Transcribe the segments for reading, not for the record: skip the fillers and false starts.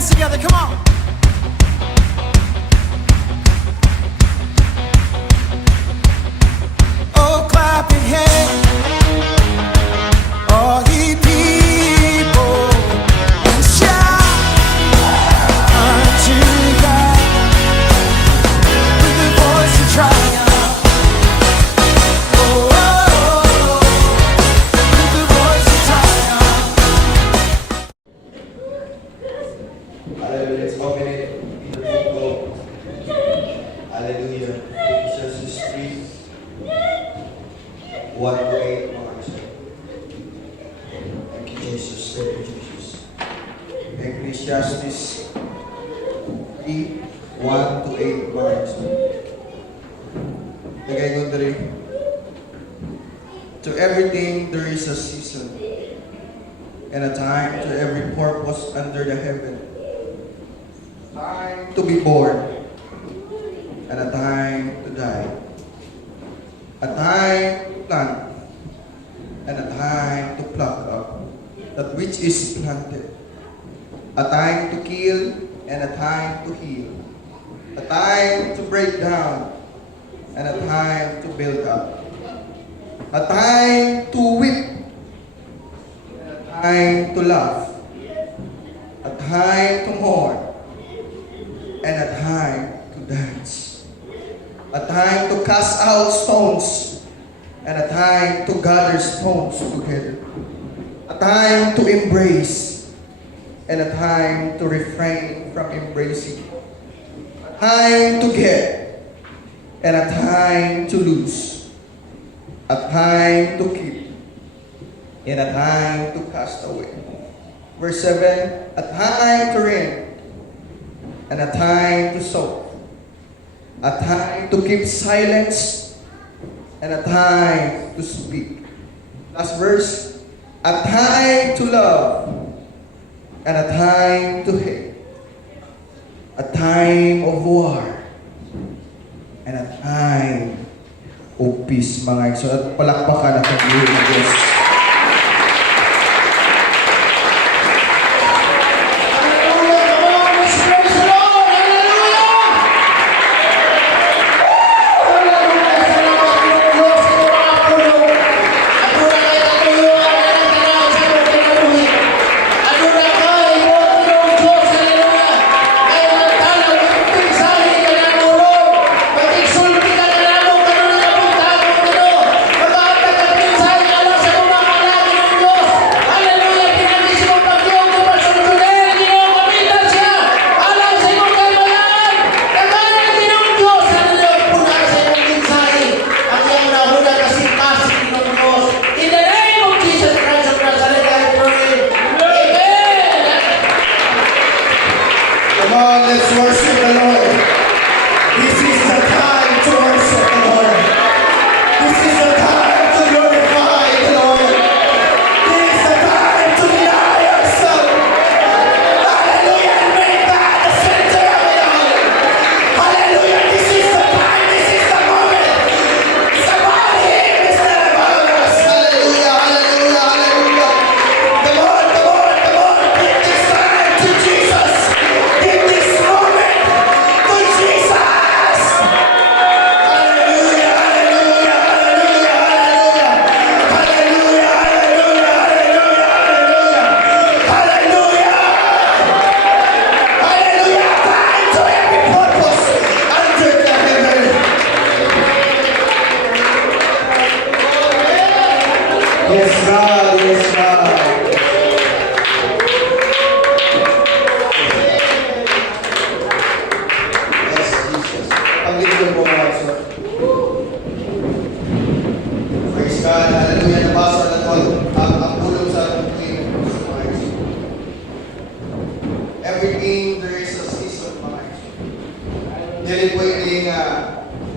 hands together, come on. Oh, clap your hands, all ye people, and shout unto God with the voice of triumph. Oh, oh, oh, with the voice of triumph. Hallelujah. Let's open it in the book of Hallelujah. Ephesians 3, 1 to 8. Thank you, Jesus. Thank you, Jesus. Ecclesiastes 3, 1 to 8. Lagay ko dali. To everything there is a season, and a time to every purpose under the heaven. Time to be born, and a time to die. A time to plant, and a time to pluck up that which is planted. A time to kill, and a time to heal. A time to break down, and a time to build up. A time to weep, and a time to laugh. A time to mourn, and a time to dance. A time to cast out stones, and a time to gather stones together. A time to embrace, and a time to refrain from embracing. A time to get, and a time to lose. A time to keep, and a time to cast away. Verse 7, a time to reign, and a time to sow. A time to keep silence, and a time to speak. Last verse, a time to love, and a time to hate. A time of war, and a time of peace, mga igsoon. At palakpakan natin yung Diyos. Let's worship the Lord. This is the time to worship the Lord. This is the time to glorify the Lord. This is the time to deny yourself. Hallelujah, and make God the center of it all. Hallelujah, this is the time, this is the moment. It's about Him, it's not about us. Hallelujah, hallelujah, hallelujah. Come on, come on, come on. Give this time to Jesus. Give this moment to Jesus. Hallelujah, hallelujah, hallelujah, hallelujah. Hallelujah, hallelujah, hallelujah, hallelujah. Hallelujah. Time to every purpose under the heaven. Yes, God, yes, God. Yes, Jesus. Pag-ibig mo mga sir. Praise God. Hallelujah. Nabasa na ito ang bulong sa ating mga Diyos. Everything there is a season, mga Diyos. Dili pwedeng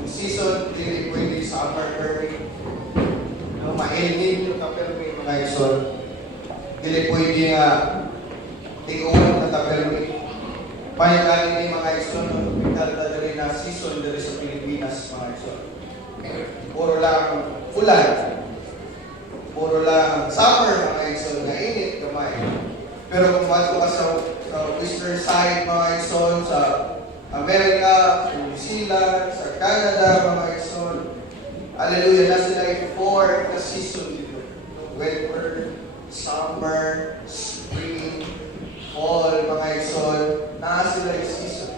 season, dili pwedeng summer burning. Mainit yung kapelmi, mga Diyos. Dili pwedeng tig-uwan na kapelmi. Pahitali ni mga Diyos, pinagdadali na season dali sa Pilipinas, mga Diyos. Puro lang ulan. Puro lang summer, mga Diyos, na init kamay. Pero kung bago ka sa sa western side mga ison, sa Amerika, sa New Zealand, sa Canada mga ison. Hallelujah, na sila yung 4 na season dito. Winter, summer, spring, fall mga ison. Na sila yung season.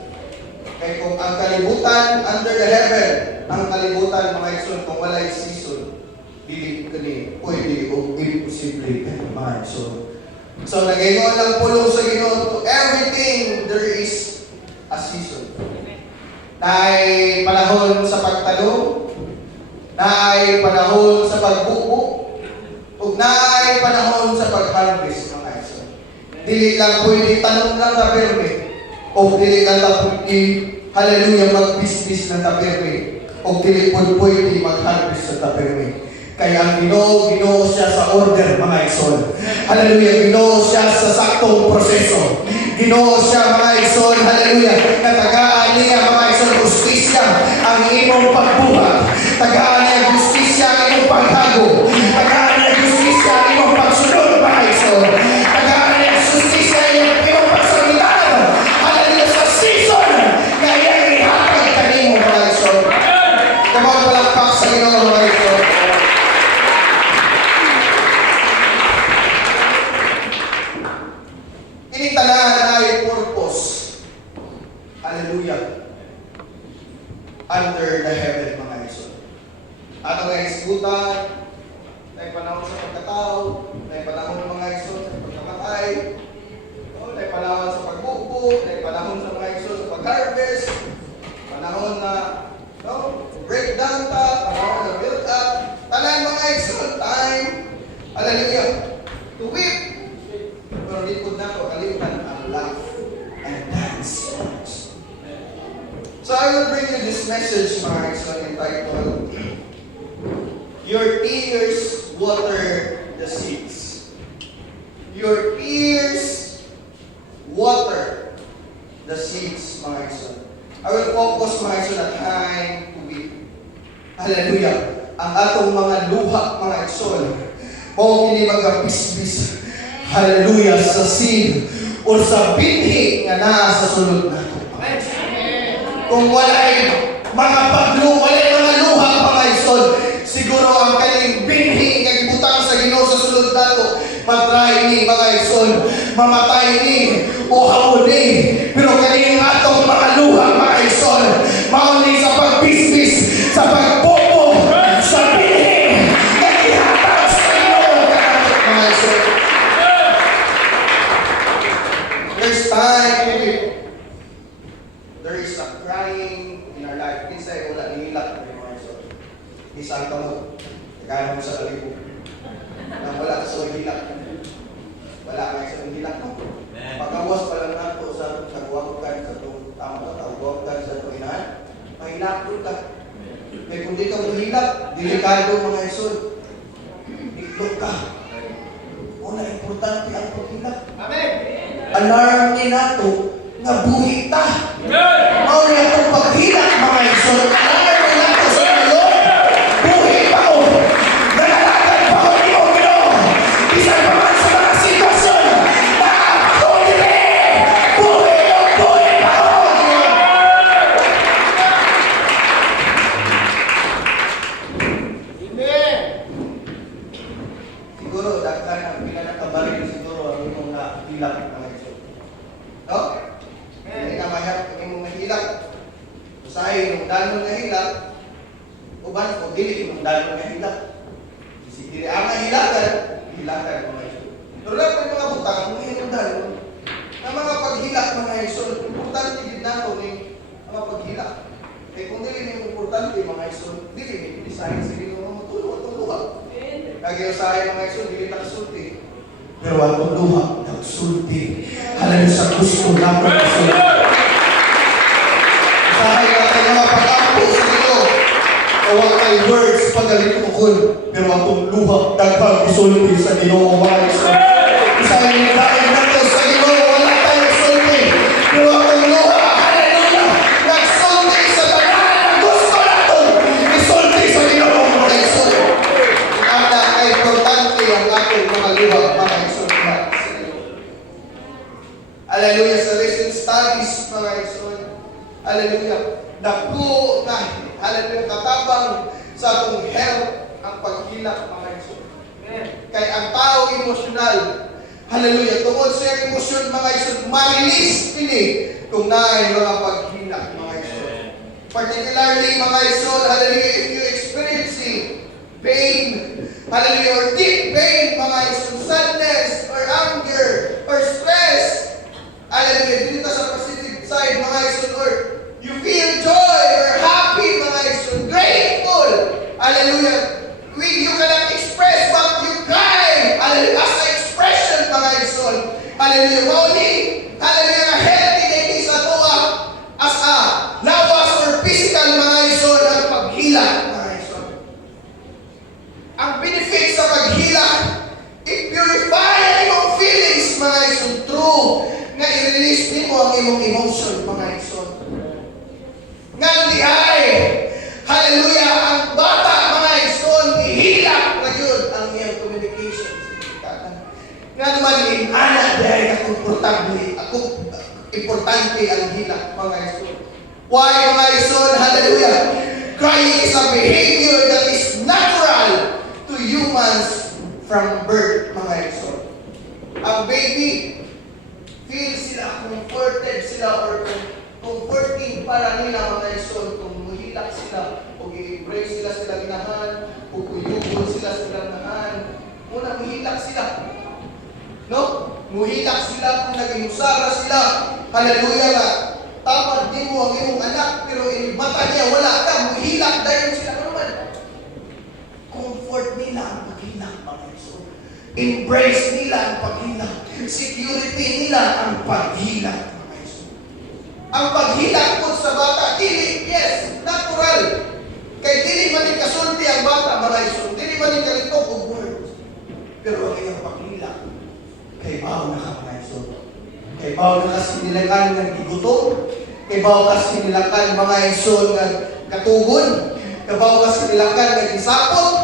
Kaya kung ang kalibutan under the heaven, ang kalibutan mga ison, kung wala yung season, dili ka ni, pwede o imposible ka naman. So nag-ingon lang pulong sa Ginoo, to everything there is a season. Naay panahon sa pagtanong, naay panahon sa pagbubo, ug naay panahon sa pag-harvest mga ison. Dili lang pwede tanong lang na perme, o dili lang pwede, hallelujah, mag-business na taperme, o dili pwede mag-harvest sa taperme. Kaya ang Ginoo siya sa order mga ison. Hallelujah, Ginoo siya sa saktong proseso. Ginoo siya mga ison, hallelujah, na tagaan niya mga ison, justisya ang imong pagbuhat. Tagaan niya justisya ang imong paghago. Tagaan niya justisya ang imong pagsunod mga ison. Tagaan niya justisya ang imong pagsalitan. Hallelujah, sa season na iyang ihatag kanimo mga ison. Kamang palakpak sa Ginoo mga ison. Ini tanan ay purpose. Hallelujah. Under the heaven mga ison. Ano nga isgutan? May panahon sa pagkatao, may panahon mga ison sa pagkamatay, may panahon sa pagbubo, may panahon sa mga ison sa pag-harvest, panahon na breakdown ta, panahon na build up, tanan mga ison, time, hallelujah, to weep. Pero likod na ko, kalimutan ang laugh and dance. So I will bring you this message, mga ison, entitled, Your Tears Water the Seeds. Your tears water the seeds, mga ison. I will focus, mga ison, at time to weep. Hallelujah. Ang atong mga luha, mga ison, mao kini magabisbis, hallelujah, sa seed o sa binhi nga naa sa sulod nato. Kung walay mga pagluha, walay mga luha, mga ison, siguro ang kaning binhi nga gibutang sa Ginoo sa sulod nato, matry ni mga ison, mamatay ni o hawon ni. Pero kaning atong mga luha, mga ison, mao ni sa pagbisbis, sa pagpopo, sa binhi nga gihatag sa Ginoo mga ison. There's time, there is a crying in our life. Kinsay wala nihilak mga ison. Isang kamot, nagano mo sa kalibo. Nang wala ka sa hilak. Wala ka sa hilak mo. Pagkawas pa lang nato sa kagwagan sa itong tama, kagwagan sa itong inahan, mahilakot ka. May kung di ka mahilak, delikado mga ison. Iklog ka. Una, importante ang paghilak. Amen! Alarm ni nato nga buhi ta. Mao ni atong paghilak mga ison. Alarm ni nato sa Ginoo. Buhi pa ko. Nalalakad pa ko ni Ginoo. Bisan pa man sa mga sitwasyon na ako dire. Buhi pa ko. Amen. Siguro daghan ang pila na kabaril siguro ang imong hilak mga ison. No? Hindi ka mahirap kung imong nahilak. Usahay yung danon na hilak, uban o dili yung danon na hilak. Kasi dili ang nahilakan, hilakan mga ison. Pero lang po yung mga butang, mga yung danon, na mga paghilak mga ison, importante din nato ni mga paghilak. Eh kung dili yung importante mga ison, dili yung design sa Ginoo matulog at luha. Kaya usahay mga ison, dili nakasulti. Pero ang luha, nagsulti. Halaga sa gusto natin kasulti. Usahay natin mga pag-ampo sa Ginoo. Huwag kay words pagalikukon. Pero ang luha, daghang isulti sa Ginoo mga ison. Usahay natin natin sa Ginoo, wala tayong sulti. Pero ang luha, hallelujah, nagsulti sa tanan ang gusto natin. Isulti sa Ginoo mga ison. Ang importante ang ating mga luha, mga ison. Hallelujah. Sa recent studies, mga ison. Hallelujah. Naku na, hallelujah, katabang sa atong health ang paghilak, mga ison. Kaya ang tao emosyonal, hallelujah, tungkol sa iyang emosyon, mga ison, ma-release pili kung naay mga paghilak, mga ison. Particularly, mga ison, hallelujah, if you experiencing pain, hallelujah, or deep pain, mga ison, sadness, or anger, or stress, hallelujah, dito sa positive side, mga ison, or you feel joy, or happy, mga ison, grateful, hallelujah, when you cannot express what you cry, hallelujah, as an expression, mga ison, hallelujah, only, hallelujah, a healthy day sa tuwa, as a lawas or physical, mga ison, ang paghila, mga ison. Ang benefit sa paghila, it purify ang imong feelings, mga ison, true, nga i-release nimo ang imong emotion, mga ison. Nga di ay, hallelujah, ang bata, mga ison, ihilak na yun ang iyang communication. Nga naman, anak, dahil importante ang hilak, mga ison. Why, mga ison, hallelujah, crying is a behavior that is natural to humans from birth, mga ison. Ang baby, feel sila, comforted sila, or comforting para nila, mga ison, kung muhilak sila, o i-embrace sila silang inahan, o kuyugol sila silang inahan, muna muhilak sila. No? Muhilak sila kung nag-iusara sila. Hallelujah nga. Tapad din mo ang iyong anak, pero mata niya, wala ka. Muhilak dahil sila. Ano man? Comfort nila ang paghilak, mga ison. Embrace nila ang paghilak. Security nila ang paghilak, mga ison. Ang paghilak po sa bata, dili, yes, natural. Kay dili man yung kasulti ang bata, mga ison. Dili man yung kalitok o words. Pero ang iyong paghilak, kay bawo na ka, mga ison. Kay bawo na kasi nilakan ng gigutom. Kay bawo kasi nilakan, mga ison, ng katugon. Kay bawo kasi nilakan ng isapot.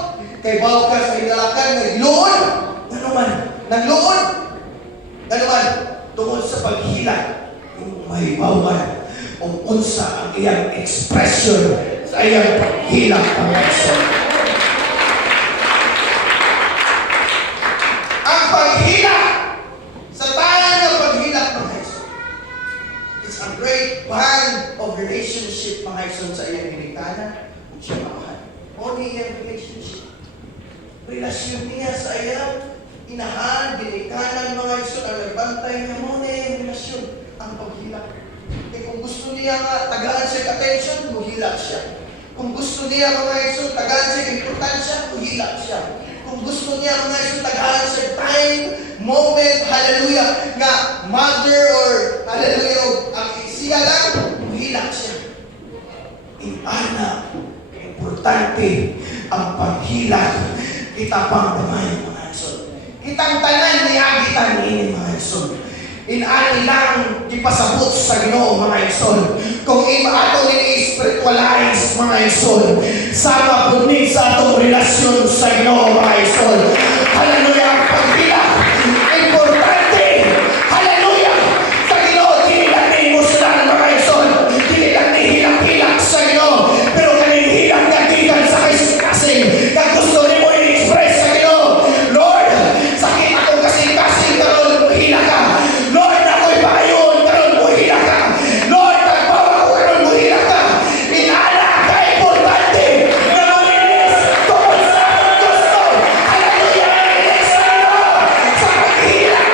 Kay bawo kasi nilakan ng loon. Ano man? Ng loon. Ano man? Tungkol sa paghilak, yung may bawan o unsa ang iyang expression sa iyang paghilak, mga ison. Ang paghilak, sa tanan ng paghilak, mga ison, it's a great bond of relationship, mga ison, sa iyang hinigtanan o siya mahal. Only iyang relationship. Relasyon niya sa iyang inahan, ginikanan, mga ison, ang nagbantay niya mo na yung relasyon, ang paghilak. Eh kung gusto niya nga, tagaan siya attention, muhilak siya. Kung gusto niya, mga ison, tagaan siya importansya, muhilak siya. Kung gusto niya, mga ison, tagaan siya time, moment, hallelujah, nga mother or hallelujah, ang siya lang, muhilak siya. Inana, importante ang paghilak. Kita pang damay, mga ison. Kitang tanan niya, kita niya, mga ison. Inani lang ipasabot sa Ginoo, mga ison. Kung ato ini-spiritualize, mga ison, sama po ni sa atong relasyon sa Ginoo, mga ison. Hallelujah, ang paghilak, importante. Hallelujah, sa Ginoo, dili lang ni emosyonal, mga ison. Dili lang ni hilak-hilak sa Ginoo. Pero kaning hilak na gikan sa kasing-kasing, na gusto ni mo i-express sa Ginoo. Lord, sakit akong kasing-kasing, karon muhilak ka. Lord, ako'y payon, karon muhilak ka. Lord, nagbawa ko, karon muhilak ka. Inala ka, importante, na mag-inis tungkol sa akong gusto. Hallelujah, mag-inis sa Ginoo, sa paghilak.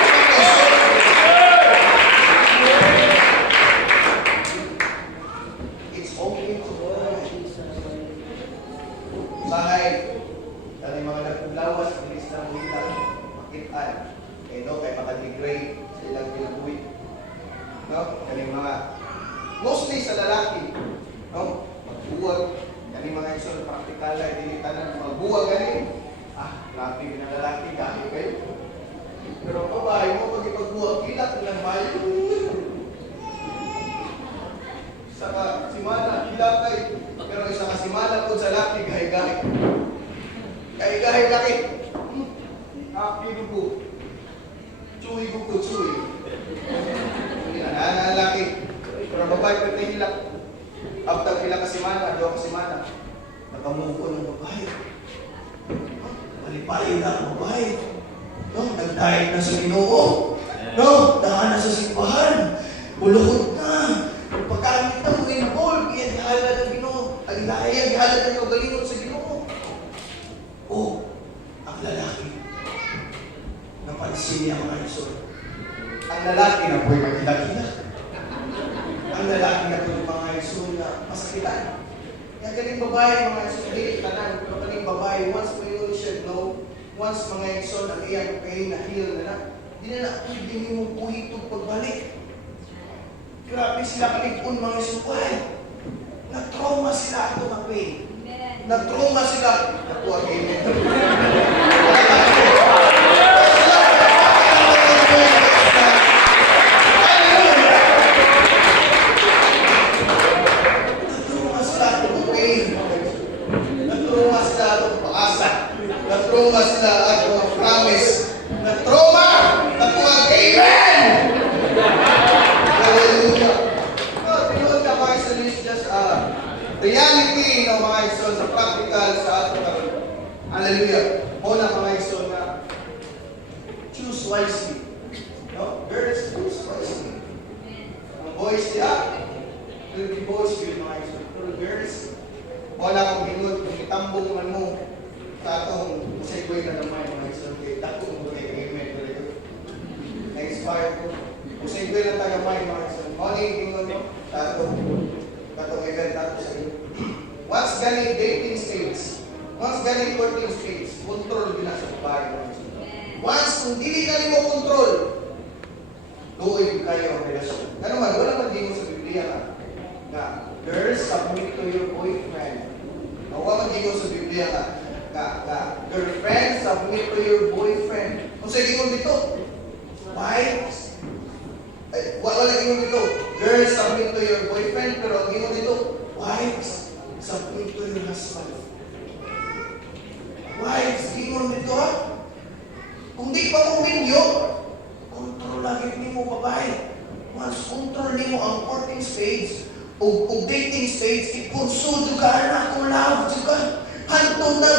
It's okay to cry. Bahay, kami mga nagpulawas, bilis na muhilak, makitaan. Eh no, kay makadegrade sa ilang pinabuhi. No? Kami mga, mostly sa lalaki, no? Magbuwag, kami mga iso, practical na, hindi tanan, magbuwag gani. Grabe na lalaki, dahil kayo. Pero ang babae mo, pag ipagbuwag, kilak ng bayo. Saka simana, hilakay. Pero isa ka simana po sa laki, gahay-gahay. Gahay-gahay laki. Happy dugo. Chewy dugo, chewy. Laki. Pero babae pero nahilak. After pila ka semana, 2 ka semana, nakamove on ng babae. Malipayo na ang babae. No, nag-diet na sa Ginoo. No, daan na sa simbahan. Buluhod na. Pagkamit na mo involved, iyahala ng Ginoo. Ang ilahayag, iyahala na niyo galingon sa Ginoo. Oh, ang lalaki. Napansin niya mga isor. Ang lalaki na po'y magkilakila. Ang lalaki na po'y mga isor na masakitan. Kaya galing babae, mga isor, hindi tanan. Pero galing babae, once may yun siya glow, once mga isor, ang iyang pain na heal na na, hindi na pwede mo puhit o pagbalik. Grabe sila kalikun mga isor. Why? Na-trauma sila ito ng pain. Na-trauma sila. Naku, again. Na-trauma sila at promise. Na-trauma! Nakuha, amen! Hallelujah! No, tinuod ka mga isol is just reality ng mga isol sa practical sa ato. Hallelujah! Muna mga isol na choose wisely. No? Girls, choose wisely. Ang boys niya, will be boys with mga isol. Pero girls, wala kong hinod, kung itambong man mo, sa atong segue na naman mga isang dako mo kay amen talaga. Na-inspire ko. Kung segue lang tayo mga isang morning tingnan mo sa atong event natin sa iyo. Once galing dating stage, once galing courting stage, control din na sa babae mga isang. Once kung dili na mo control, luoy kayo ang relasyon. Ano man, wala man din mo sa Biblia na girls, submit to your boyfriend. Wala man din mo sa Biblia girlfriend, submit to your boyfriend. Kung sa ingon dito, wives, wala ingon dito, girls, submit to your boyfriend, pero ang ingon dito, wives, submit to your husband. Wives, ingon dito ha? Kung di pa mo winyo, control lagi ni mo babae. Once control ni mo ang courting stage, o dating stage, ipurso ka na, kung love ka. Hantong na,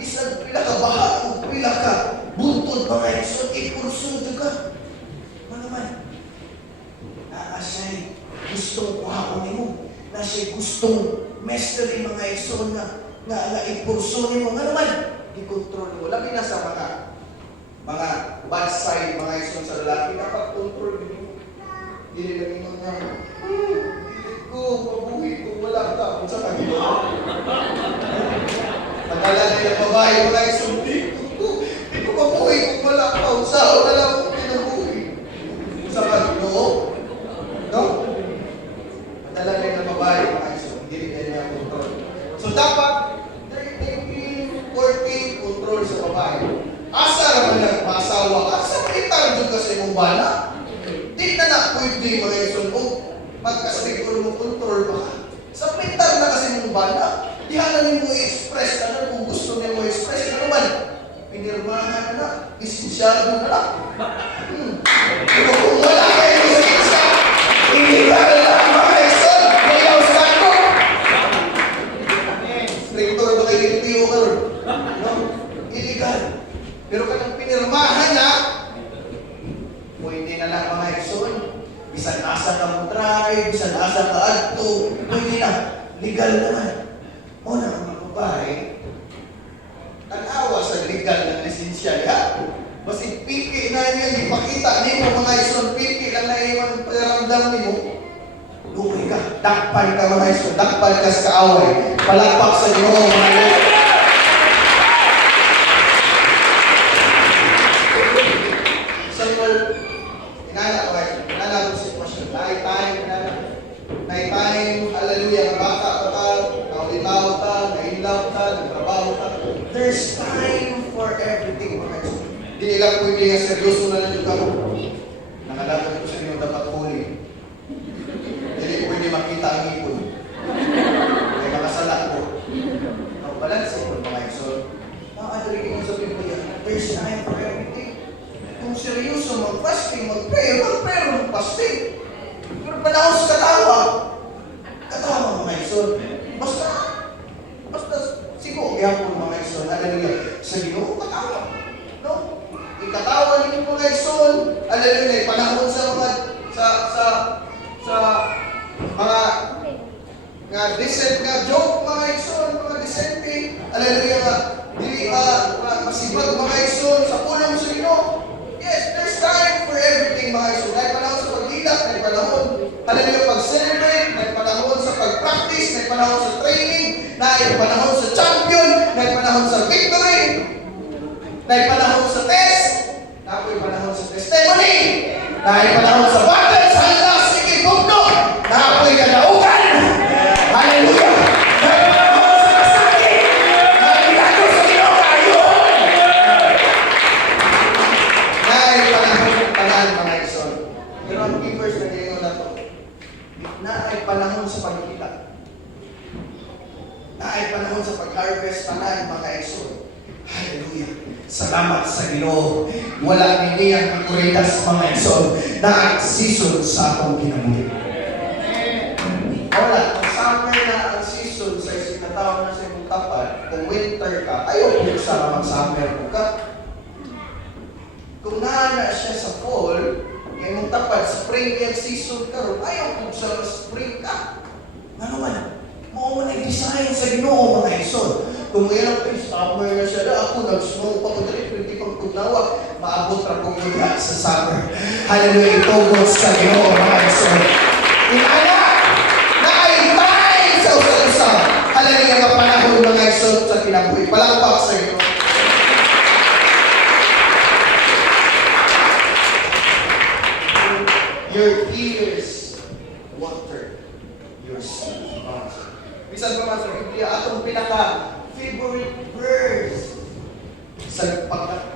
isang pila ka baha o pila ka buntod mga isot, ipurso ka. Mga naman, na siya'y gustong kuhaon ni mo, na siya'y gustong mastery mga isot na ipurso ni mo. Mga naman, i-control mo. Labi na sa mga bad side, mga isot sa lalaki, dapat control mo. Hindi lang ino nga, ko, mabuhi ko, wala ka, kung sa kagilo. Pagkala nila babae, wala isang di ko mabuhi kung wala ka, usaw na lang kung pinabuhi. Sa kagilo, no? Pagkala nila babae, wala isang hindi niya control. So dapat, 13, 14, control sa babae. Asa naman nagpasawa ka, sa palitan doon kasi mong bala. Di na pwede mga isang magkastiguro mo control ba? Sa pintar na kasi mong bala, di halanin mo i-express, ano kung gusto niya mo i-express, ano man? Pinirmahan na, isisyado na. Kung wala kayo isisya, illegal lang mga ison, mayaw sa ako. Strictor ba kayo yung tiyo ka ron? No? Illegal. Pero kung pinirmahan na, pwede na lang mga ison. Bisan asa ka mo try, bisan asa ka adto, pwede na, legal naman. O na mga babae, tanawa sa legal ng lisensya ya. Basi pipi na niya, ipakita ni mo mga ison, pipi lang na iwan paramdam ni mo. Luwi ka, dakpan ka mga ison, dakpan ka sa kaaway, palakpak sa iyo mga ison. Hallelujah, bata ka, naulitaw ka, nailaw ka, nagtrabaho ka. There's time for everything, mga ito. Hindi lang pwede nga seryoso na lang yung ka. Nakalagat ko sa inyo dapat huli. Hindi pwede makita ang ipon. May makasala ko. Balance ito, mga ito. Nakadali ko sa Biblia, there's time for everything. Kung seryoso mag-fasting, mag-prayer, mag-fasting. panahon sa katawa. Katawa mga ison. Basta siguro yapon mga ison. Hallelujah. Sa Ginoo katawa. No? Ikatawa ninyo mga ison. Hallelujah. Panahon sa mga mga nga decent nga joke mga ison, mga decente. Hallelujah nga. Dili masibag mga ison sa pulang sa Ginoo. Yes, there's time for everything mga ison. May panahon sa paghilak, may panahon hallelujah pag-celebrate, may panahon sa pag-practice, may panahon sa training, may panahon sa champion, may panahon sa victory, may panahon sa test, may panahon sa testimony, may panahon sa battle, sa handas, sa ikibugno, may kadaugan. Hallelujah! May panahon sa kasakit, may milagro sa Ginoo kayon. May panahon mga ison. Pero ang givers na ngayon na to, na ay panahon sa pagkita. Na ay panahon sa pag-harvest tanan mga ison. Hallelujah! Salamat sa Ginoo. Wala nini ang kuritas mga ison na ang season sa atong kinabuhi. Wala, ang summer na ang season sa isinataw na sa imong tapat, kung winter ka, ayaw po sa mag-summer ka. Kung naana siya sa fall, yung imong tapat, spring yan season ka ron, ayaw po sa spring ka. Ano man, mo na i-design sa Ginoo mga ison. Kung mayroon kayo summer na siya, ako nag-snow pa ko dali, hindi pang tugnawa, maabot na kong mula sa summer. Hallelujah, itugos sa Ginoo mga ison. Inana! Hallelujah nga panahon mga ison sa kinabuhi. Palakpak sa iyo. Your tears water your sea. Bisan pa man sa Biblia, atong pinaka-favorite verse sa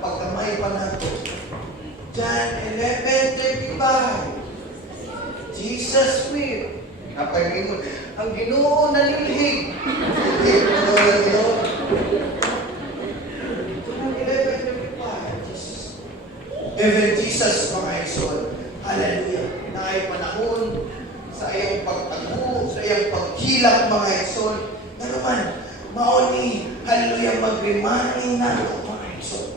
pagkamay pa nato. John 11:35. Jesus will. Napay mo, ang Ginoo nalilhig. Even Jesus mga ison, hallelujah, na ay panahon sa iyang pagtago, sa iyang pagkilak mga ison. Na naman, mauni, hallelujah, mag-remind na mga ison,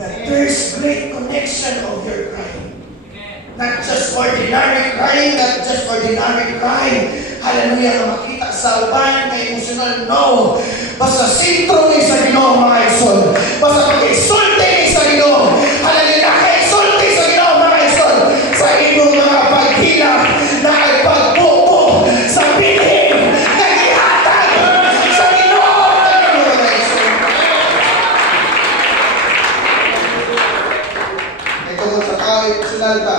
na there's great connection of your crying. Not just ordinary crying, not just ordinary crying. Hallelujah, na makita sa uban, may emotional, no. Basta sintro ni sa Ginoo mga ison. Basta pag-isulti ni sa Ginoo. Hallelujah, naka-isulti sa Ginoo mga ison. Sa inyong mga paghila, na ay pagbubo sa bilhin, nag-ihatag sa Ginoo. Mga ison. Ito mo sa kawit, sinalta.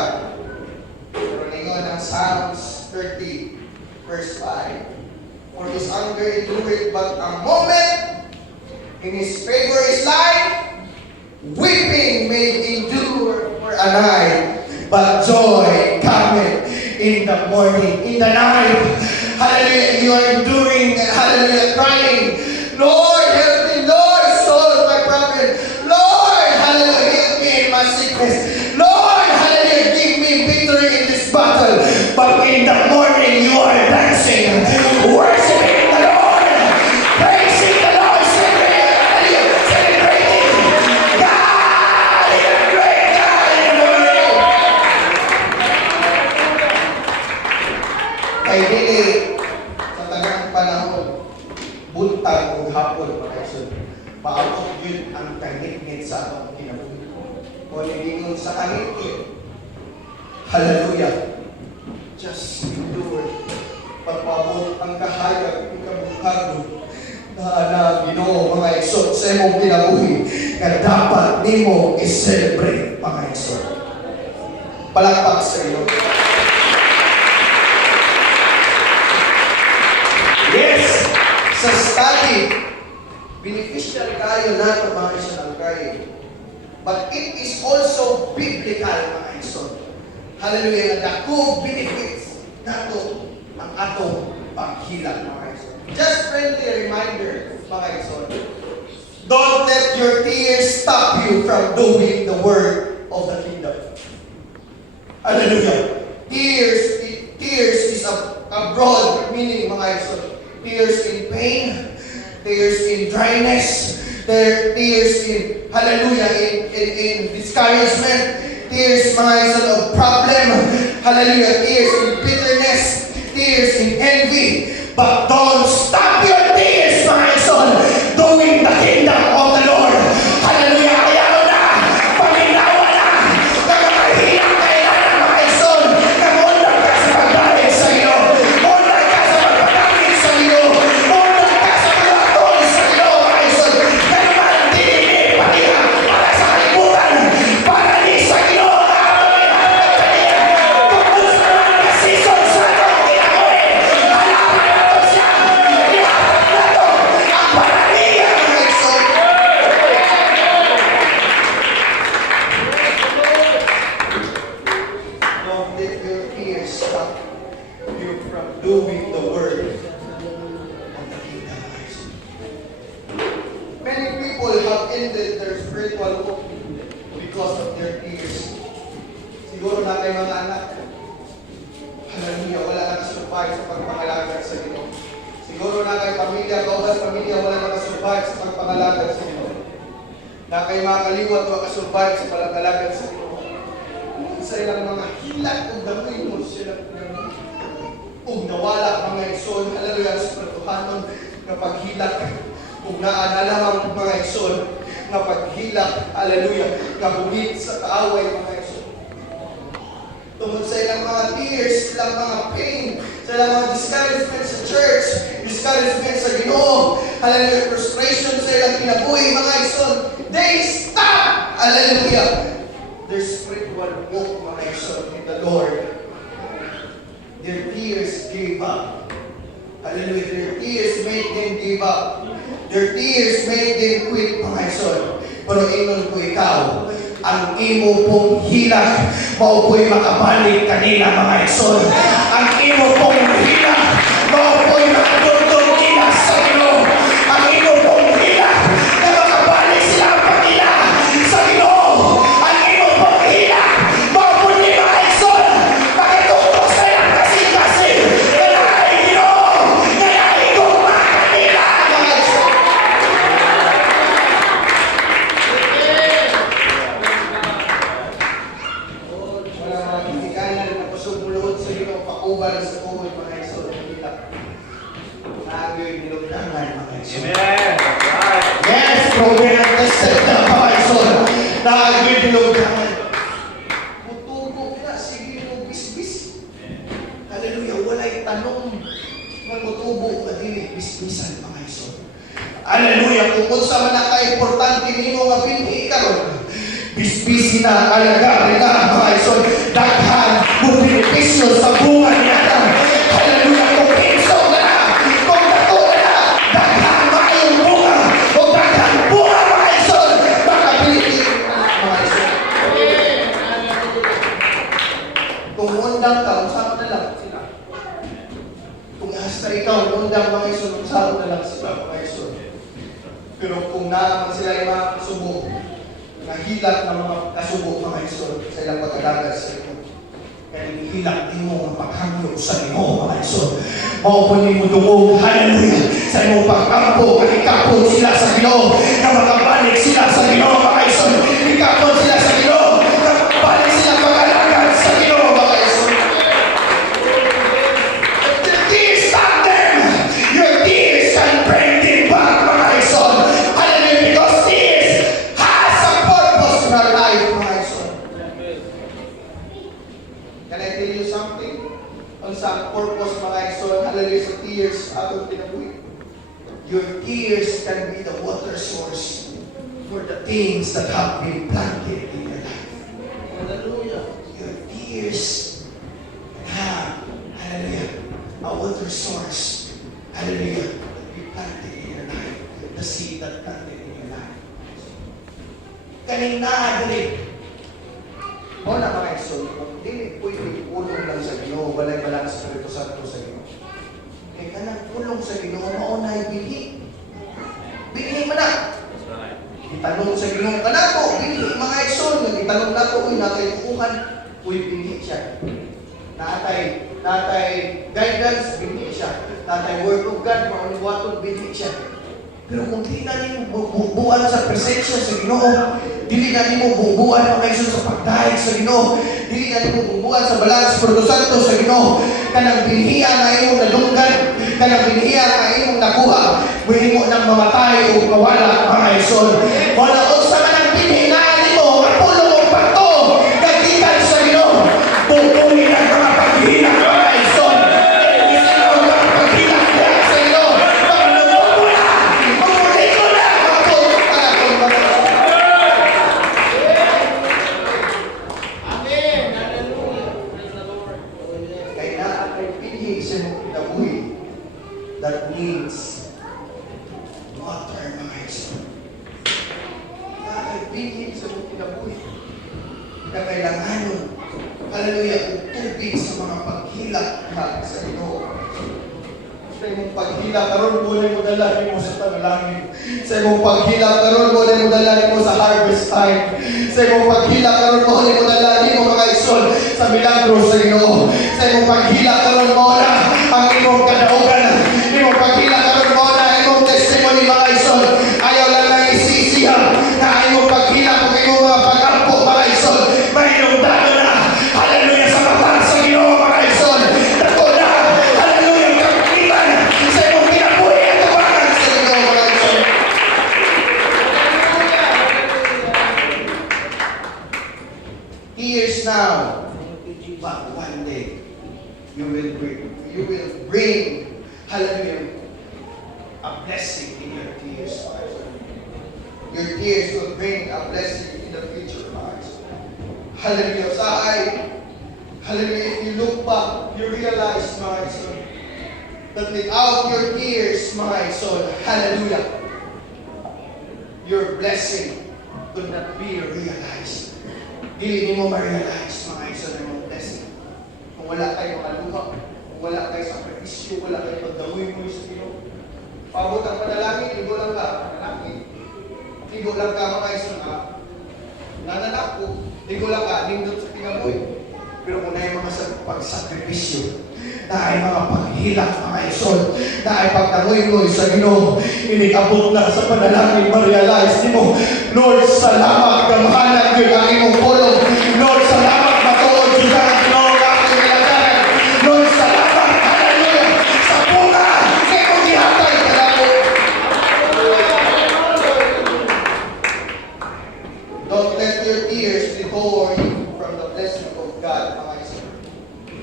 Psalms 30, verse 5. For his anger endured but a moment, in his favor is life. Weeping may endure for a night, but joy cometh in the morning, in the night. Hallelujah, you are enduring, hallelujah, crying. Lord, help me. Lord, solve my problem. Lord, hallelujah, help me in my sickness. Lord, hallelujah, give me victory in this battle. But in the morning, you are dancing, worshiping the Lord, praising the Lord, celebrating God, you're great God in the morning. Kay dili sa tanang panahon, buntag o hapon mga ison, paabot yun ang kahit-ngit sa atong kinabuhi. O nilingon sa kahit-ngit. Hallelujah. Just endure. Pagpabot ang kahayag, ang kabuhagon na Ginoo mga ison sa imong kinabuhi na dapat nimo i-celebrate mga ison. Palakpak sa iyo. Yes! Sa study, beneficial kayo nato mga ison ang kayo. But it is also biblical mga ison. Hallelujah, dako benefits nato ang atong paghilang mga ison. Just friendly reminder mga ison. Don't let your tears stop you from doing the work of the kingdom. Hallelujah. Tears tears in pain, tears in dryness, tears in, hallelujah, in discouragement, tears, mga idol, of problem, hallelujah, tears in bitterness, tears in envy. But don't stop your tears, mga idol, doing the kingdom of the Lord. Hallelujah, ayaw na, panginawa na, nagkakahilang kailangan, mga idol, namundag ka sa pagdahil sa iyo, mundag ka sa pagpapagin sa iyo, mundag ka sa pagpapagin sa iyo, mga idol, kaya manatili, palihan, para sa kalibutan, para di sa iyo, tungkol sa mga season sa atong kinabuhi, halaman nato siya, iharap nato ang paraniya, mga idol. Don't let your tears stop you from doing the work of the kingdom. Many people have ended their spiritual walk because of their tears. Siguro na kayo mga anak, hallelujah, wala nakasurvive sa pagpangalagad sa Ginoo. Siguro na kayo pamilya, kaubas pamilya, wala nakasurvive sa pagpangalagad sa Ginoo. Na kayo mga kaliwat, wala nakasurvive sa pagpangalagad sa Ginoo. Sa ilang mga hilat o damoy mo sila kung nawala mga igsoon, hallelujah, sa pertuhanon na paghilak, kung naanala mga igsoon, na paghilak, hallelujah, na bugit sa kaaway mga igsoon. Tungkol sa ilang mga tears, ilang mga pain, sa ilang mga discouragement sa church, discouragement sa Ginoo, hallelujah, frustration sa ilang kinabuhi mga igsoon, they stop, hallelujah, their spiritual walk, mga igsoon, in the Lord. Their tears gave up. Hallelujah. Their tears made them give up. Their tears made them quit, mga igsoon. Pero ingon ko ikaw, ang imo pong hilak, mao po'y makabalik kanina, mga igsoon. Ang imo pong hilak, mao po'y makadugtong kina sa Ginoo. Ang imo pong hilak, na makabalik sila ang pagila sa Ginoo. Ang imo pong hilak, mao po'y ni mga igsoon, makitutok sa ilang kasi-kasi. Kaya ay Ginoo, kaya ay guma kanila, mga igsoon. Wala mga kitikanan na pasumulod sa Ginoo, pakuban sa kuhoy, mga igsoon, hilak. Naagoy nilugdangan, mga igsoon. Amen. Right. Yes, proven at tested na mga igsoon. Naagoy nilugdangan. Mutugo na, sige mo, bis-bis. Hallelujah, walay tanong. Magmutubo ka dili, bis-bisan, mga igsoon. Hallelujah, kung unsa man na ka-importante nimo nga binhi karon, bis-bis na kalagarin na, mga igsoon. Daghan mo benepisyo sa bunga niya na. Hallelujah, kung pinso ka na, kung dato ka na, daghan maayong bunga, o daghan bunga, mga igsoon. Baka pilitin, mga igsoon. Kung undang ka, usama na lang sila. Kung hasta ikaw, undang mga igsoon, usama na lang sila, mga igsoon. Pero kung naman sila ay mga kasubok, nahilat ng mga kasubok, mga igsoon, sa ilang pagkadagat sa ito. Kaya hilak din mo ang paghangyo sa imo, mga igsoon. Maupunin mo dumog, hallelujah, sa imong pagkampo, at ikapon sila sa Ginoo, na makabalik sila sa Ginoo, mga igsoon. Ikapon sila sa Ginoo, na makabalik sila pag-alagad sa Ginoo, mga igsoon. Your tears stop them. Your tears can bring them back, mga igsoon. Hallelujah, because tears has a purpose in our life, mga igsoon. Can I tell you something? Ang sa purpose, mga igsoon, hallelujah, sa tears atong tinabuhi. Your tears can be the water source for the things that have been planted in your life. Hallelujah. Your tears have, hallelujah, a water source, hallelujah, that be planted in your life. The seed that planted in your life. Kanina, dali. O na, mga igsoon, hindi pwede ulong lang sa Ginoo, walay balang sa Espiritu Santo sa Ginoo. Kaya kanang ulong sa Ginoo, maunay binhi. Binhi man na. That's right. Itanong sa Ginoo kanako, binhi mga igsoon, itanong nato uy natay tukuhan, uy binhi siya. natay guidance, bini siya. Natay word of God, mauliwatod, bini siya. Pero kung di na nimo bubuan sa presensya sa Ginoo, dili na nimo bubuan mga igsoon sa pagdahig sa Ginoo, dili na nimo bubuan sa balang Espiritu Santo sa Ginoo, kanang binhiya nga imong nadunggan, kanang binhiya nga imong nakuha, mahimo nang mamatay o mawala mga igsoon. Wala unsa man ang binhi na nimo, mapulong og pagto, kagikan sa Ginoo. Bubuin ang mga paghina mga igsoon. That means water, mga igsoon. Nakakaibihin sa mong kinabuhi. Kakailanganon, hallelujah, kung tubig sa mga paghilak na sa Ginoo. Sa imong paghilak, karon mo mo dala mo sa panalangin. Sa imong paghilak, karon mo dala mo sa harvest time. Sa imong paghilak, karon mo dala mo mga igsoon sa milagro sa Ginoo. Sa imong paghilak, karon mo na ang imong kadaugan. Imong paghilak karon mo na imong testimony mga igsoon. Ayaw lang na isisiya na imong paghilak kung imong mga pag-ampo mga igsoon. Mahinungdanon na, hallelujah, sa mata sa Ginoo mga igsoon. Dako na, hallelujah, kapitan sa imong kinabuhi at kabangan sa Ginoo mga igsoon. Years now, but one day you will bring, hallelujah, a blessing in your tears, Father. Your tears will bring a blessing in the future, Father. Hallelujah. Hallelujah. If you look back, you realize, my son, that without your tears, my son, hallelujah, your blessing could not be realized. Dili mo ma-realize, mga son, yung blessing. Kung wala kayo mga luha, wala kayo sakripisyo, wala kayo pagdawin mo sa Ginoo. Pabot ang panalangin, ligo lang ka, panalangin. Ligo lang ka mga igsoon, nananak ko, ligo lang ka, nindot sa kinabuhi. Pero kung na yung mga pagsakripisyo, na ay mga paghilak mga igsoon, na ay pagdagoy mo sa Ginoo, inikabot na sa panalangin, ma-realize mo, Lord, salamat, kamahalan yun ang imong pulong. Lord, salamat, matuod yun ang Ginoo.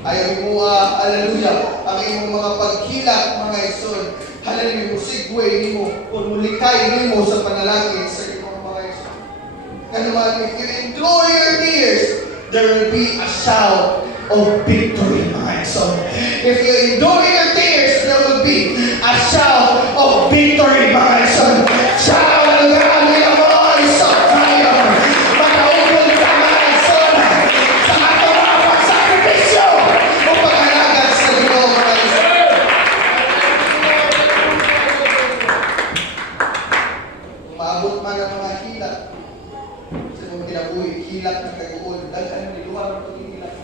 Ayaw mo, hallelujah, ang iyong mga paghilak, mga igsoon, hallelujah, mo segue mo, o mulikay mo sa panalangin sa iyong mga igsoon. Kanuman, if you endure your tears, there will be a shout of victory, mga igsoon. If you endure your tears, there will be a shout of victory, mga igsoon. Shout, hallelujah, hallelujah, mga igsoon, tayo. Makaupol ka, mga igsoon, sa ato mga pagsakripisyo. Maabot man ang mga hilak sa mga kinabuhi, hilak na kaguol. Dahil ano ni luha ng pag-hilak.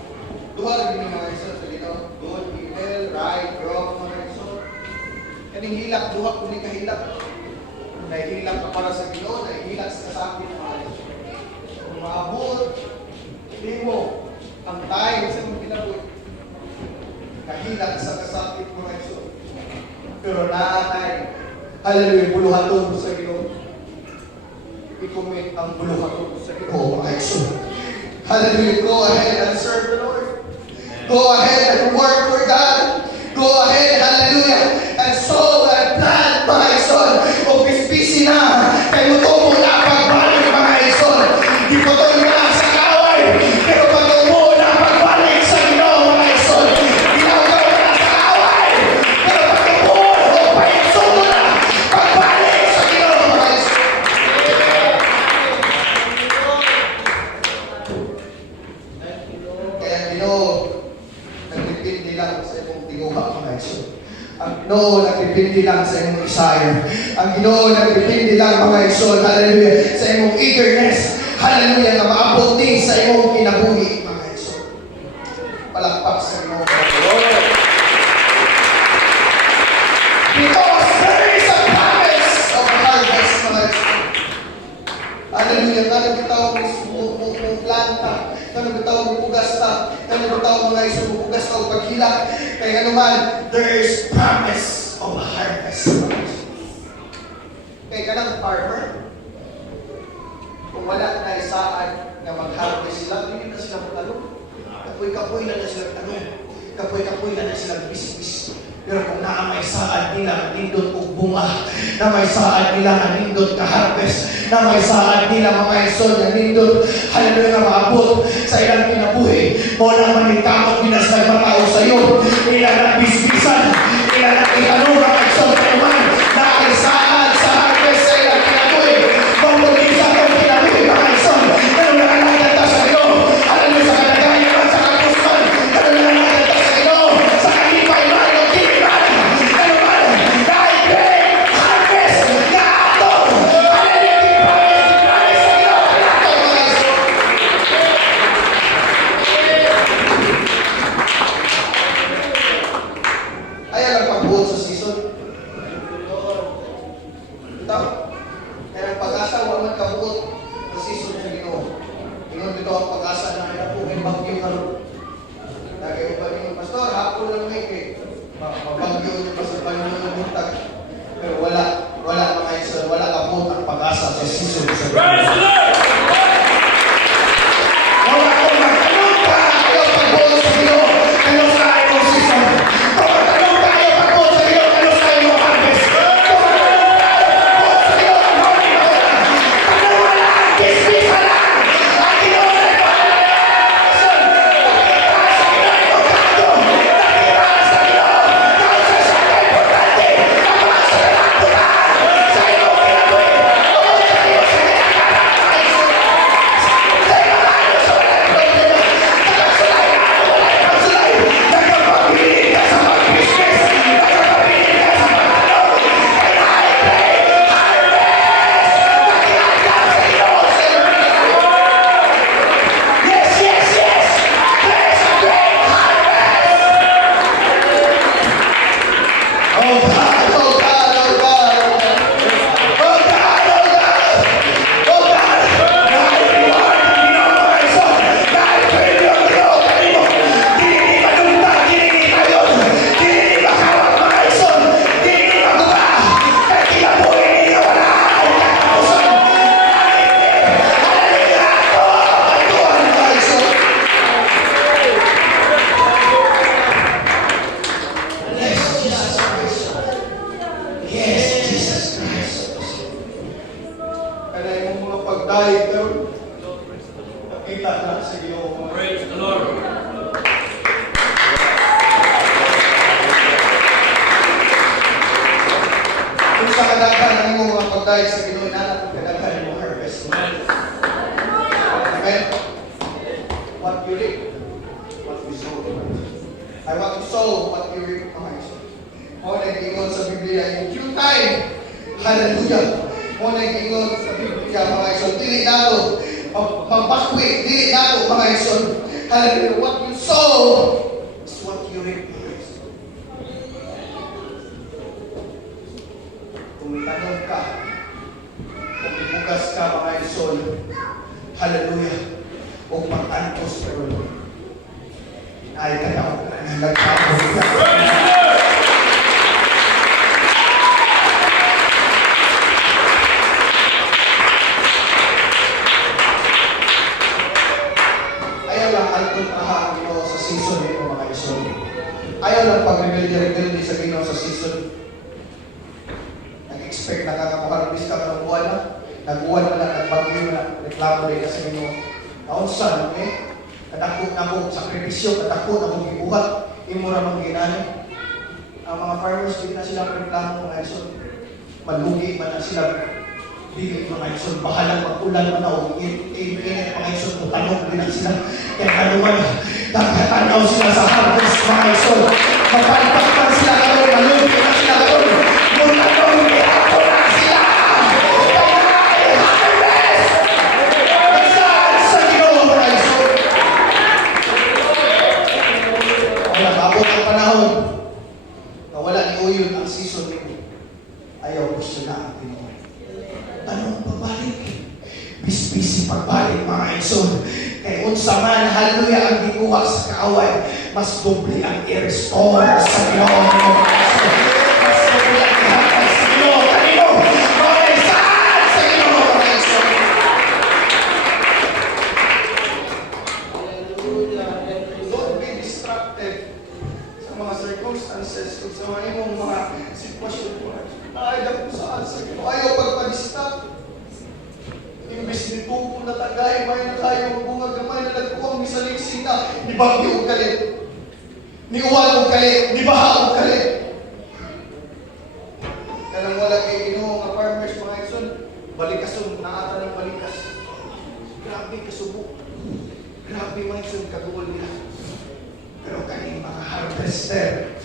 Luha rin yung mga isot sa dito. Good, evil, right, wrong, mga isot. Kaning hilak, luha kung di kahilak. Nahihilak ka para sa Ginoo, nahihilak sa kasapit ng mga isot. Kung maabot, hindi mo ang time sa mga kinabuhi. Kahilak sa kasapit mga isot. Pero naatay, hallelujah, buluhaton sa Ginoo. I-commit ang buluhaton sa Ginoo, mga igsoon. Hallelujah. Go ahead and serve the Lord. Go ahead and work for God. Go ahead, hallelujah, and sow and plant, mga igsoon. O pispisi na, kayo tumo na pagbalik, mga igsoon. Di po to na sa kaway, pero patumo na pagbalik sa Ginoo, mga igsoon. Ginagawa na sa kaway, pero patumo o paigsoon na pagbalik sa Ginoo, mga igsoon. Kaya Ginoo, nagdipindi lang sa imong tinguha, mga igsoon. Ang Ginoo nagdipindi lang sa imong desire. Ang Ginoo nagdipindi lang, mga igsoon, hallelujah, sa imong eagerness, hallelujah, na maabot din sa imong kinabuhi, mga igsoon. Palakpak sa planta, kanang bitaw bugas ta, kanang bitaw mga iso bugas ta o paghilak. Kaya naman, there is promise of a harvest. Kaya kanang farmer, kung wala na isaan na mag-harvest sila, hindi na sila magtanong. Kapoy-kapoy na sila tanong. Kapoy-kapoy na sila bis-bis. Pero kung naamay saan nila nindot og bunga, na may saan nila nga nindot ka harvest, na may saan nila mga isod na nindot, halaga nga maabot sa ilang kinabuhi, mo na manikamot binas na matao sa iyo, ilang na bisbisan, ilang na itanong mga isod na naman, na ay saan sa harvest sa ilang kinabuhi, kung mag-isa kong kinabuhi mga isod, pero nakalaganda sa iyo, alam sa kalagayan at sa kapusman, pero nakalaganda sa iyo, sa kalipay man, ayaw lang pag-rebelde sa Ginoo sa season. Nag-expect na kakakuharvest ka ng buwan na, nag-uwan na, nagbagyo na, reklamo rin sa Ginoo. Naunsan, kadakot na kong sakripisyo, kadakot na kong ibuhat, imura mang ginani. Ang mga farmers, hindi na sila reklamo mga ison. Malugi man na sila. Bigay mga ison, bahalang mag-ulan man na o init mga ison, tutanong din na sila. Kaya kanuman, nagkatanaw sila sa harvest mga ison. Mapalpak man sila karon, malugi man sila karon. Tutanong din ako na sila. Kaya ay harvest! Nasaan sa Ginoo mga ison? Wala, abot ang panahon. Wala ni Uyon ang season nito. Ayaw gusto na ang Pinoy. Tanong pabalik. Bis-bisi pagbalik mga ison. Kaya kung saman, hallelujah, ang gibuhat sa kaaway, mas doble ang i-restore sa Ginoo. Mas doble ang ihatag sa Ginoo. Kanino? Mga saan sa Ginoo, mga igsoon. Don't be distracted sa mga circumstances kung sa mga sitwasyon mo. Ayaw kung saan sa Ginoo. Ayaw pagpa-distract. Imbes ni tupo na tagay, may na tayo bunga gamay na nagkuwang misaliksik na ni bagyo o kalit. Ni uwan o kalit, ni baha o kalit. Kanang wala kay Ginoo nga farmers mga igsoon, balikason, naata ng balikas. Grabe kasubo. Grabe mga igsoon, kaguol nila. Pero kaning mga harvester,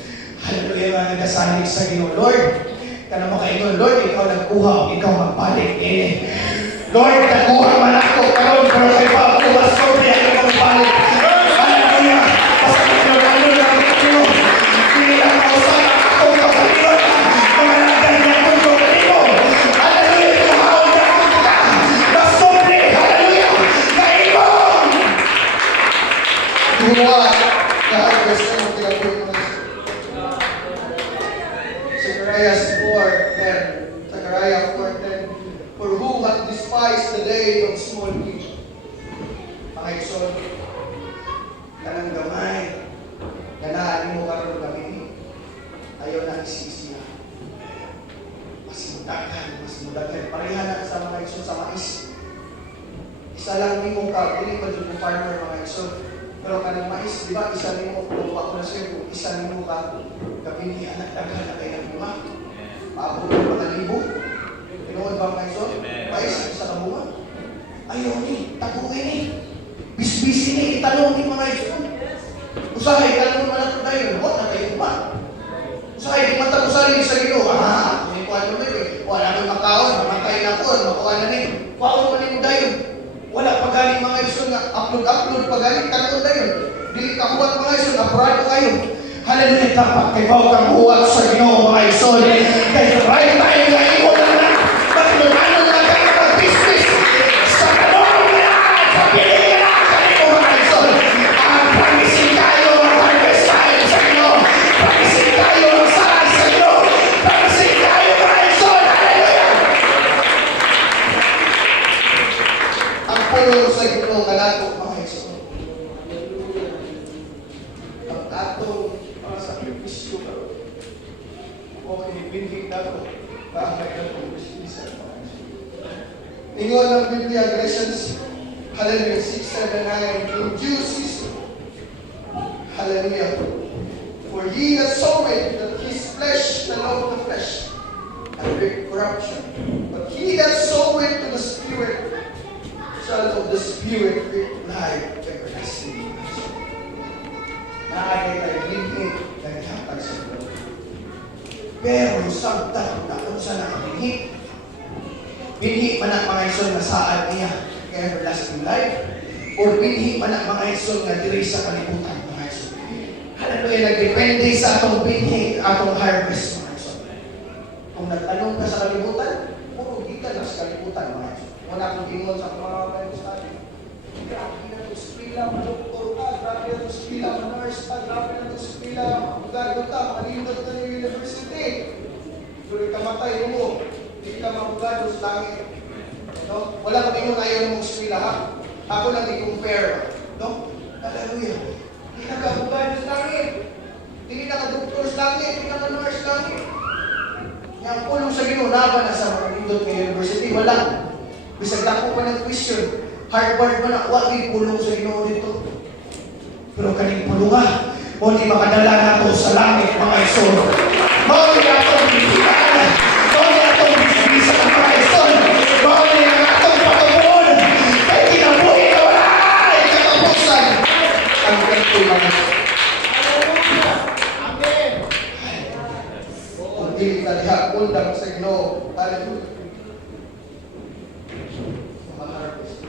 hallelujah mga nagasalig sa Ginoo. Lord, kanang mo kayo, Lord, ikaw nagkuha o ikaw magbalik. Lord, nakuha man ako karon pero kay Pablo mas sobre ako magbalik. Hallelujah. Pasakit na ano lang ito. Hindi lang ako sana ako kapatid. Mga nagdanya ko ito kanino. Hallelujah. Tumahawag na ako kita. Mas sobre. Hallelujah. Kaibon. Duwa, na-harvest na yung tinagpil mo. Zechariah 4:10. Zechariah 4:10. For who hath despised the day of small things? Mga igsoon, kanang gamay, ganahan mo karon gabi, ayaw na isisiya. Mas mudaghan. Pareha sa mga igsoon sa mais. Isa lang ni mo ka, dili pa dito farmer mga igsoon. Pero kanang mais, di ba, isa ni mo, lupa ko na siya, isa ni mo ka, gabi ni anak daghan na kayo ng bunga. Paabot ng mga libo. Tinood ba mga igsoon? Mais, isa na bunga. Ayaw ni, tapuin ni. Bisbisi ni, itanong ni mga igsoon. Usahay, itanong na natin tayo. Huwag na tayo ba? Usahay, di mata usahay sa Ginoo. May kuhan mo rin. Wala may makaon, mamatay na ko, makuha na ni. Kuhaan mo rin mo tayo. Wala pagaling mga igsoon nga, upload, pagaling, tanong tayo. Dili kahuwat mga igsoon, apurado kayo. Hallelujah, tapak kay Pao kang huwat sa Ginoo mga igsoon. Kaya right tayo nga, iwan na na. Ano na kayo mag-business sa kanong na, sa piling na, kanino mga igsoon. Pag-ising tayo, mag-harvest tayo sa Ginoo. Pag-ising tayo, mag-saan sa Ginoo. Pag-ising tayo mga igsoon. Hallelujah. Ang pulo sa Ginoo kanato mga igsoon. Ang atong mga sakripisyo karon. Okay, binhig na ko. Bakit na po isa mga igsoon. Ingon ng Biblia, Galatians, hallelujah, 6:7-9, induces, hallelujah, for he that soweth that his flesh, the love of the flesh, and great corruption. But he that soweth to the Spirit, shall of the Spirit reap life everlasting. Naagay tayo binhig, naghatag sa Lord. Pero samtang kung sa nakabinhig, binhi man ang mga igsoon na saan niya kay everlasting life, or binhi man ang mga igsoon nga diri sa kalibutan mga igsoon. Hallelujah, nagdepende sa atong binhi, atong harvest mga igsoon. Kung nagtanong ka sa kalibutan, puro kita na sa kalibutan mga igsoon. Wala akong ingon sa mga Bible study. Grabe na ito spila, madoktor ka, grabe na ito spila, manurse ka, grabe na ito spila, abogado ka, malindot ka ng university. Tuloy ka matay mo. Hindi ka mabugado sa langit. No? Wala ko tingin ayaw mong spila ha. Ako lang i-compare. No? Hallelujah. Hindi na ka bugado sa langit. Hindi na ka doktor sa langit. Hindi na ka nurse sa langit. Yang pulong sa Ginoo laban na sa Malindot kay University. Wala. Bisag lang ko pa ng question. Harvard man na. Wag yung pulong sa Ginoo dito. Pero kaning pulunga. O di makadala na to sa langit mga igsoon. Mawag na ito. Mawag na ito. Bisa ng mga igsoon. Mawag na itong patubuon. Kaya kinabuhi na wala. Ay katapusan. Ang ganito mga igsoon. Amen. Kung di taliha, undang sa Ginoo. Hallelujah. Maharvest.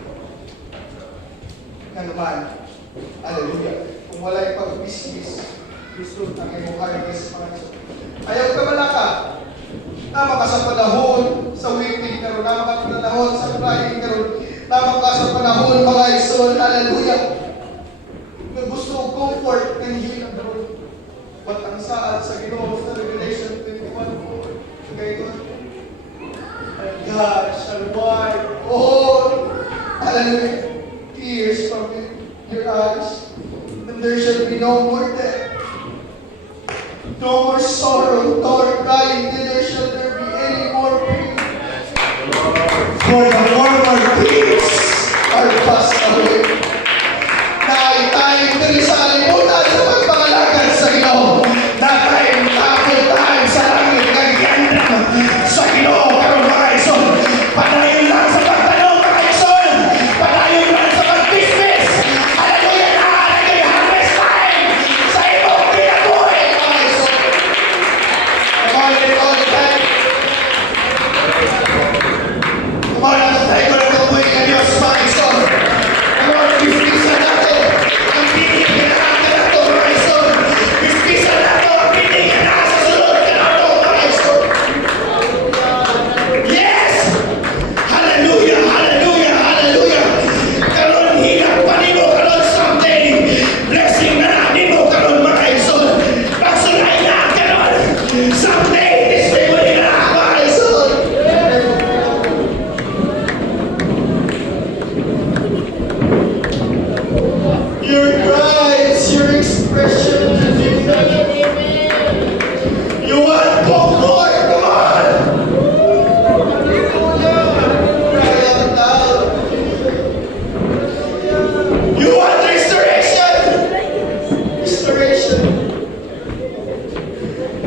Kanuman. Hallelujah. Kung wala yung pag-business, gusto na kayo harvest mga igsoon. Ayaw ka malaka. Na makasapanahon sa weeping karon, na makapanahon sa crying karon. Lamang ka sa panahon, mga ison, hallelujah, na gusto ko comfort and healing. But ang saad sa Ginoo sa Revelation 21:4, kay God, and God shall wipe all, hallelujah, tears from your eyes, and there shall be no more death, no more sorrow, nor crying, neither shall there be any more pain. For the former things are passed away. Dahil tayo dito sa alimutan sa pagpangalagad sa Ginoo, na tayo tapos tayo sa langit ng ganda sa Ginoo. Pero mga ison, padayon lang sa pagtanong, mga ison, padayon lang sa pag-business. Hallelujah na, hallelujah, harvest time sa imong kinabuhi, mga ison. Come on, all the time. Come on, ang tayo ko na tumoy ng Diyos, mga ison. Come on, bispisa nato. Ang binigyan natin nato, mga ison. Bispisa nato, ang binigyan na sa sunod ka nato, mga ison. Yes! Hallelujah, hallelujah, hallelujah. Karon hilak pa nimo, karon someday. Blessing na na nimo, karon mga ison. Pagsulay na, karon. Someday, testimony na, mga ison. Your cries, your expression to Jesus. You want comfort, come on. Cry out loud. You want restoration. Restoration.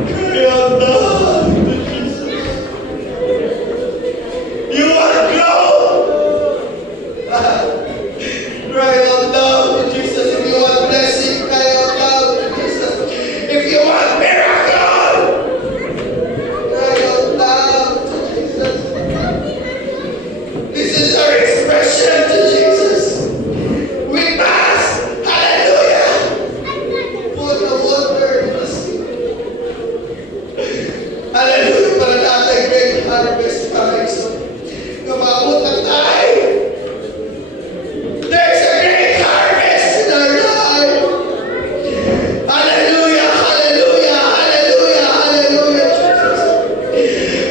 Cry out loud to Jesus. You want growth. Cry out loud to Jesus. If you want blessing, cry out loud to Jesus. If you want miracle, cry out loud to Jesus. This is our expression to Jesus. We must, hallelujah, put the water in the sea. Hallelujah, para natin great harvest, mga ison. Kumabot ang tayo. There's a great harvest in our life. Hallelujah, hallelujah, hallelujah, hallelujah, Jesus.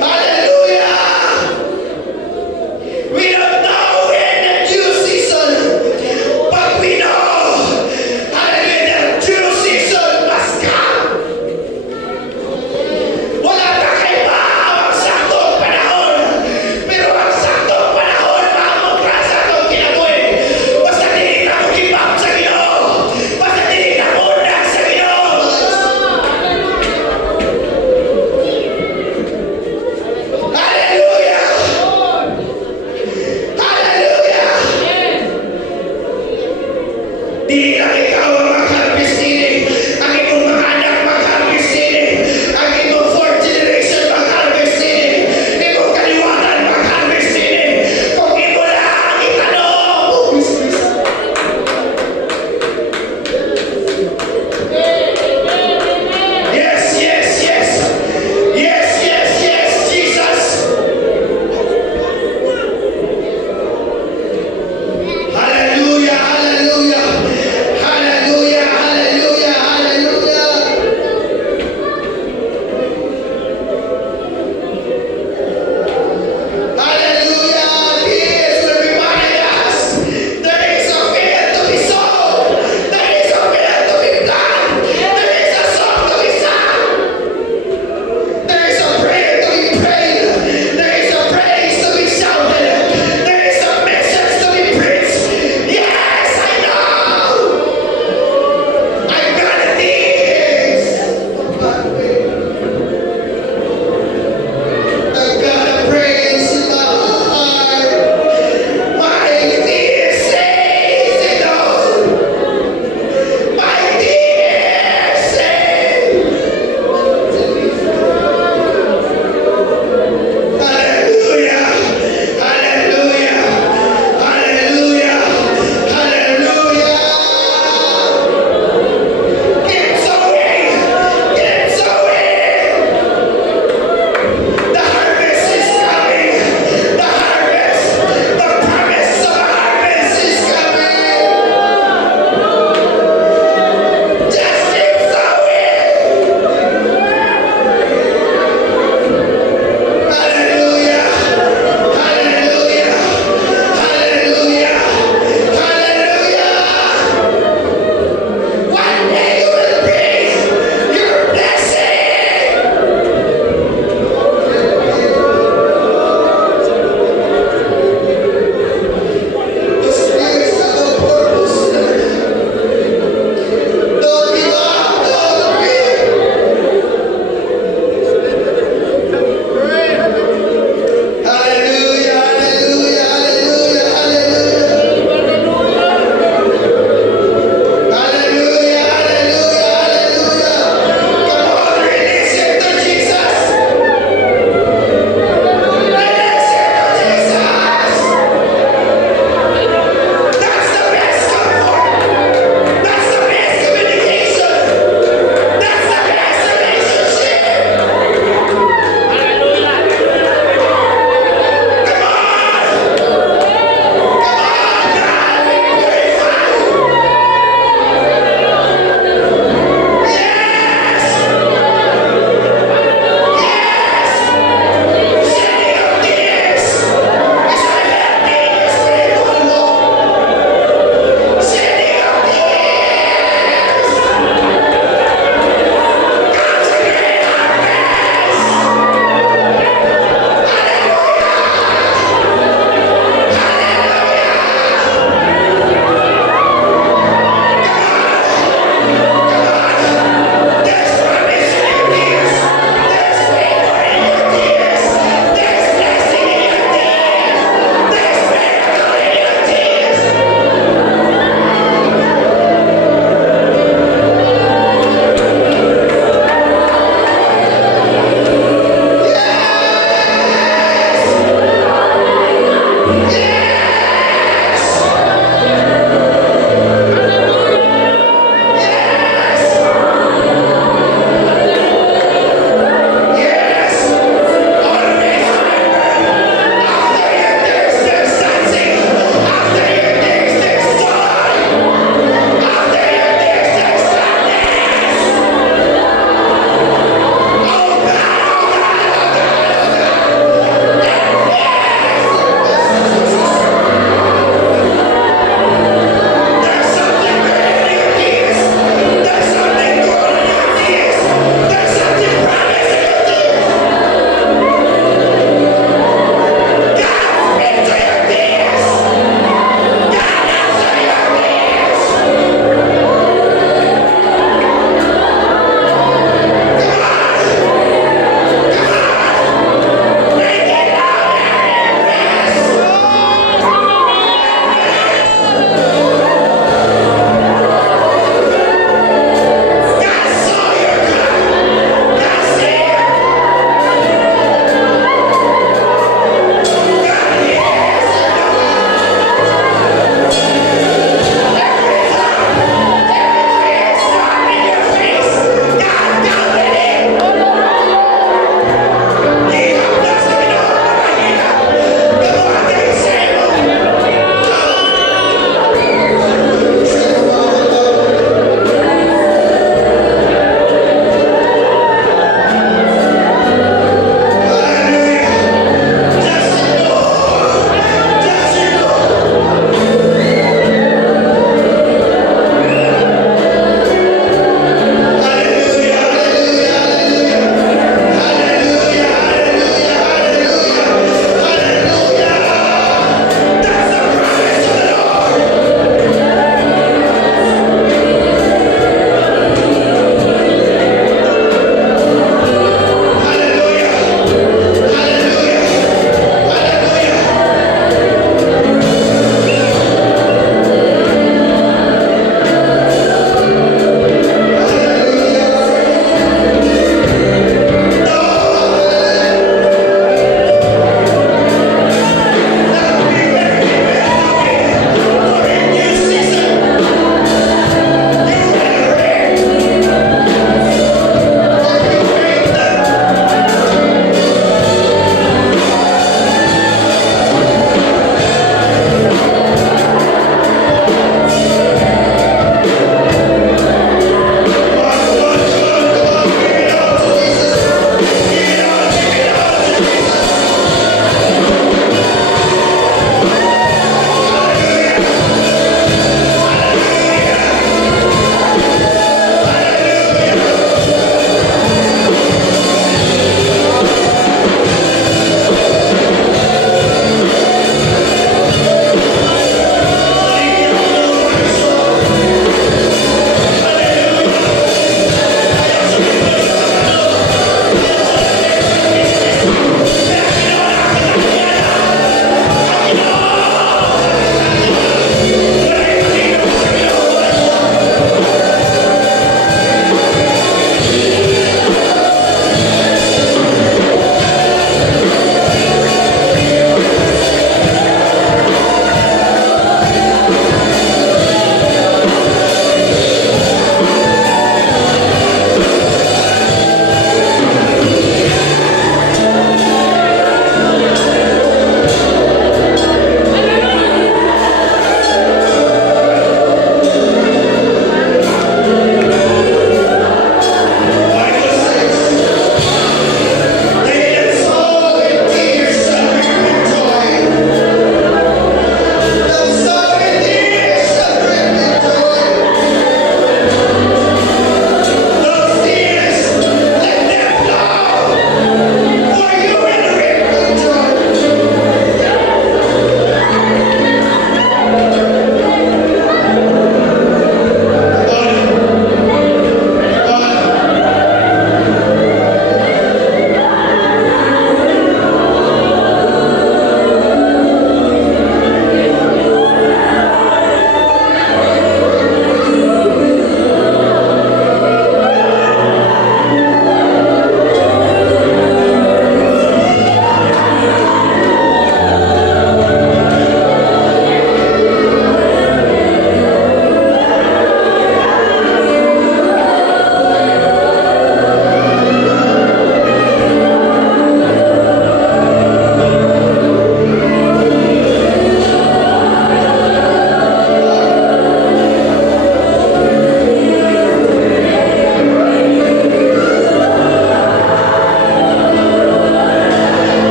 Hallelujah. We don't know when the due season, but we know, hallelujah, the due season must come. Wala ka kay ang saktong panahon, pero ang saktong panahon, maamong sa atong kinabuhi. Basta dili na mo give up sa Ginoo. Basta dili na mo undak sa Ginoo. Hallelujah! Hallelujah! Dili lang ikaw ang mag-harvest nini. Ang imong mga anak mag-harvest nini. Ang imong fourth generation mag-harvest nini. Imong kaliwatan mag-harvest nini. Kung imo lang itanong, business. Yes, yes, yes. Yes, yes, yes, Jesus. Hallelujah, hallelujah. Hallelujah.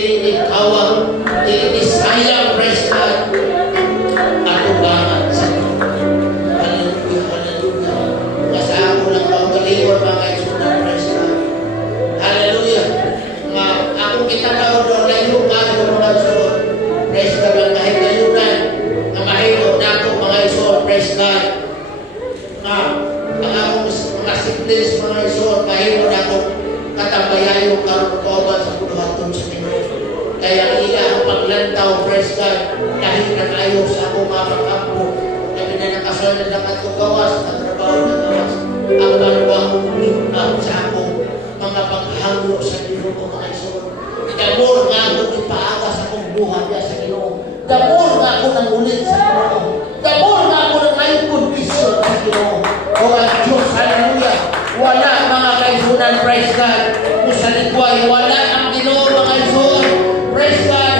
dili kawang, dili sayang, praise God. Ako bangat sa hallelujah, hallelujah. Kasi ako lang pagkaliwor mga isunan, praise God. Hallelujah. Nga, akong kitagaw doon, layo ka doon mga isunan. Praise God, ang kahigayunan. Nga mahilo na ako mga isunan, praise God. Nga, ang akong mga siblings mga isunan, mahilo na ako katambayan yung karutoban sa puluhaton sa Pinoy. Kaya ila ang paglantaw, praise God, kahit na tayo sa akong mga pagkampo, kami na nakasunod lang at gawas, at trabaho na gawas, ang maluwang umimpang sa akong mga paghangyo sa Pinoy ko mga isuon. Damor nga ako ipaaga sa akong buhay niya sa Pinoy. Damor nga ako nang ulit sa Pinoy. Damor nga ako nang ngayon kondisyon sa Pinoy. O ang Diyos, hallelujah. Wala mga kaisunan, praise God. Kung sa likway, wala ang Ginoo mga isuon. Praise God.